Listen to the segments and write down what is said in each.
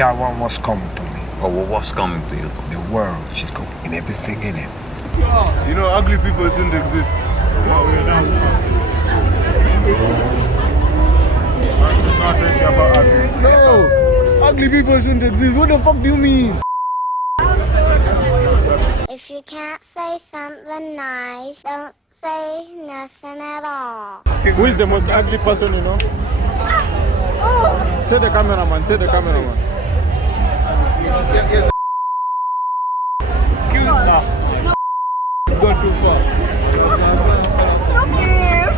see how one was coming to me. Oh, well, what's coming to you? The world, Chico, and everything in it. You know, ugly people shouldn't exist. No, ugly people shouldn't exist. What the fuck do you mean? If you can't say something nice, don't say nothing at all. Who is the most ugly person you know? Say the cameraman, say the cameraman. Excuse me. It's gone too far. Stop this!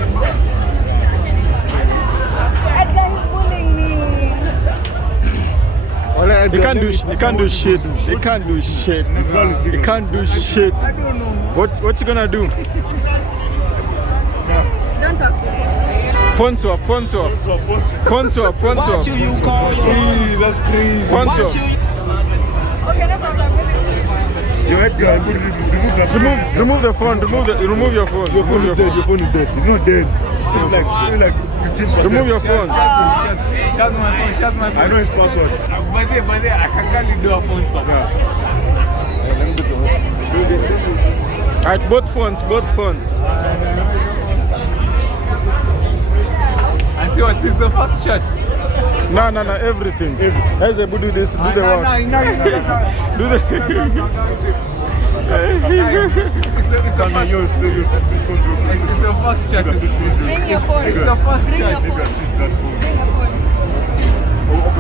Edgar is bullying me. He can't do shit. He can't do shit. He can't do shit. He can't do shit. What's he gonna do? Don't talk to me. Phone swap, phone swap. Phone swap, phone swap. Hey, that's crazy. Phone swap. Okay, no problem. Your head guy, remove the phone. Remove your phone. Your phone is dead. Your phone is dead. It's not dead. It's like 15%. Remove your phone. She has my phone. She has my phone. I know his password. By the way, I can kindly do a phone swap. Alright, both phones. And see what is the first shot? No, everything. As I do this, do the work. No. Do the. It's the first shot. Bring your phone. It's the first Bring shot. your phone. Bring your phone.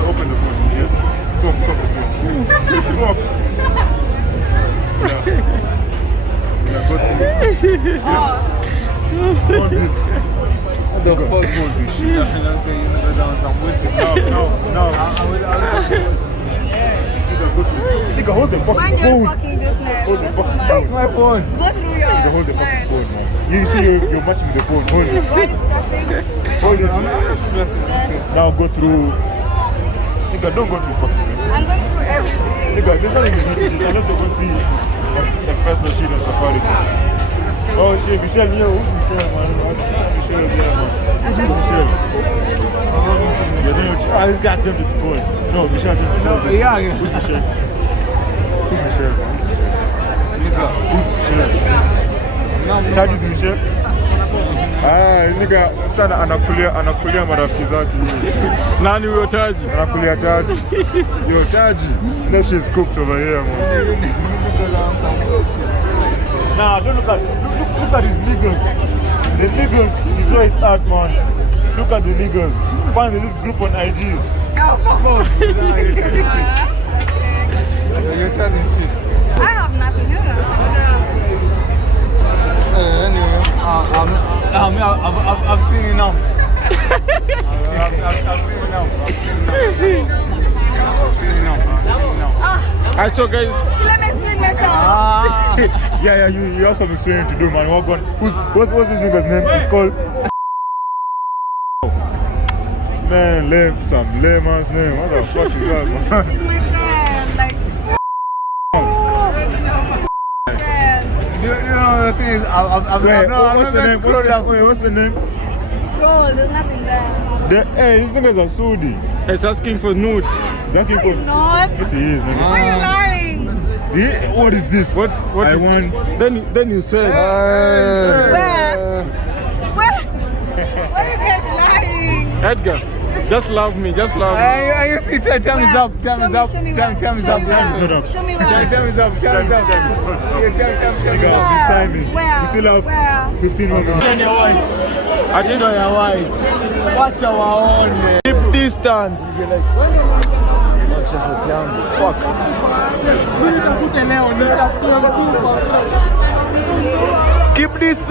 Open the phone. Yes. Swap the phone. Swap. Yeah, go to hold this. What the fuck hold this shit? No. Nigga, hold the fucking Mind your phone. fucking business. Hold the Go fucking through phone. My phone. Go through your. Nigga, hold the fucking phone, man. You see, you're matching with the phone. Hold it. Why are you stressing? Hold it. Then Now go through. Nigga, don't go through fucking messages. I'm going through everything. Nigga, there's nothing in messages unless you can see a personal sheet on Safari. Oh shit, Michelle, yo, who's Michelle, man? Michelle, yeah, man. Who's Michelle? This guy attempted to call. No, Michelle attempted to call. Yeah. Who's Michelle? Who's Michelle? Nigga. Who's Michelle? That is Michelle? This nigga sana anakulia marafiki zake. Nani huyo Taji? Anakulia Taji. Yo Taji. That shit is cooked over here, man. Nah, don't look at these niggas. The niggas is where it's at, man. Look at the niggas. Find this group on IG. You're telling shit. I have nothing. You know. Anyway, I've seen enough. I've seen enough. Alright, so guys. So let me explain myself. Yeah, you have some explaining to do, man. What's his nigga's name? It's called. Man, some layman's name. What the fuck is that, man? He's my friend. Like. You know the thing is, What's the name? What's the name? Scroll. There's nothing there. Hey, these niggas are Saudi. He's asking for nudes. No, he's not. Yes, he is, nigga. Why are you lying? What is this? What I want. Then you say. Where? Why are you guys lying? Edgar, just love me. Just love me. You see, time is up. Time is up. Time is up. Time is not up. Show me where. Time is up. Time is up. Nigga, big timing. Where? We still have Where? 15 more minutes. I think you're white. Watch our own. Keep distance. Fuck. Keep distance.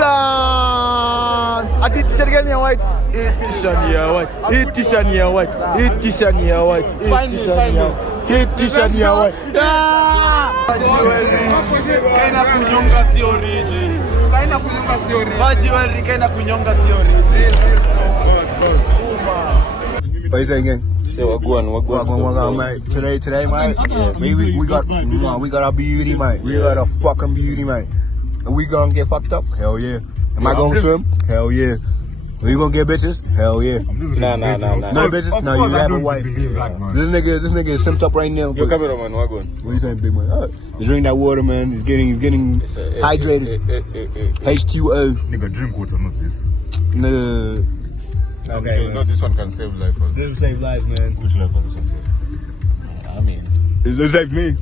I think t-shirt again here white. Eat t-shirt here white. Eat t-shirt here white. Eat t-shirt here white. Eat t-shirt here. Eat t-shirt here white. Kaina kunyonga si origin. Kaina kunyonga si origin. What you saying again? Say what going, mate. Today, mate. Yeah. We got a beauty, mate. We got a fucking beauty, mate. And we gonna get fucked up? Hell yeah. Am I gonna swim? Hell yeah. Are you gonna get bitches? Hell yeah. Nah. No bitches? No, you have a wife. This nigga is simped up right now. Yo, cameraman, what going? What are you saying, big man? He's drinking that water, man. He's getting hydrated. H2O. Nigga, drink water, not this. No. Okay, no, this one can save life. This will save lives, man. Which life has this one saved? I mean, It saved me.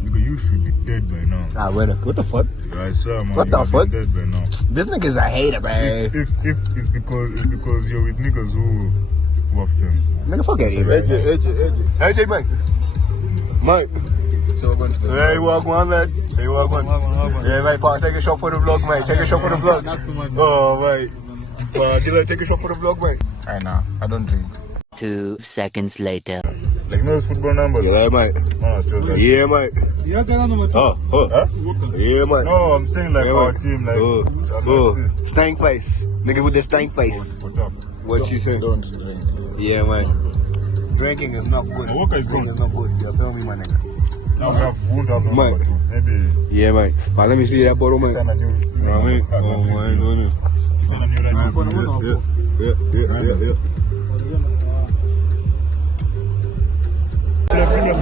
nigga, you should be dead by now. Ah, what the fuck? Yeah, I swear, man. What the fuck? Dead by now. This nigga's a hater, man. If it's because you're with niggas who have sense. Nigga, fuck AJ, man. AJ, Mike. So we're going to Hey, walk one, lad. Hey, walk one. Yeah, mate, Park, take a shot for the vlog, mate. Take a shot for the vlog. Oh, mate. Dylan, take a shot for the vlog, mate. I know. I don't drink. 2 seconds later. Like, no, it's football number. Yeah, mate. No, it's just like, Yeah, mate. Oh. Yeah, mate. no, I'm saying like Yeah, our mate. team, like, Stank face. Nigga with the stank face. What up? What you say? Don't drink. Yeah, man. Drinking is not good. Walker is Drinking good. is not good. You feel me, my nigga? Now we won't have no Mike. number two. Maybe. Yeah, mate. But let me see that bottle, man. Sign a new. You know what I mean? Oh, man. No. Sign a new right now. Yeah. Give me a block. Let's say the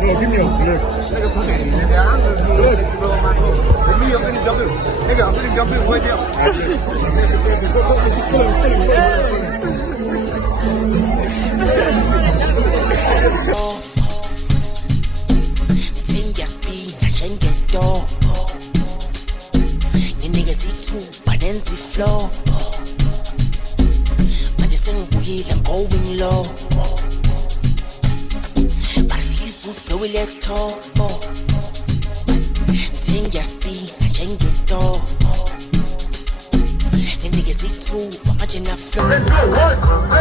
no, give me a block. Nigga, I'm finna jump in right there. Tinga speed, change the door. You niggas see two, but then see flow. I just ain't wheel, I'm going low. But it's super, we let talk. Tinga speed, change the door. You niggas see two, but I'm in the flow.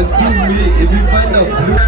Excuse me, if you find a blue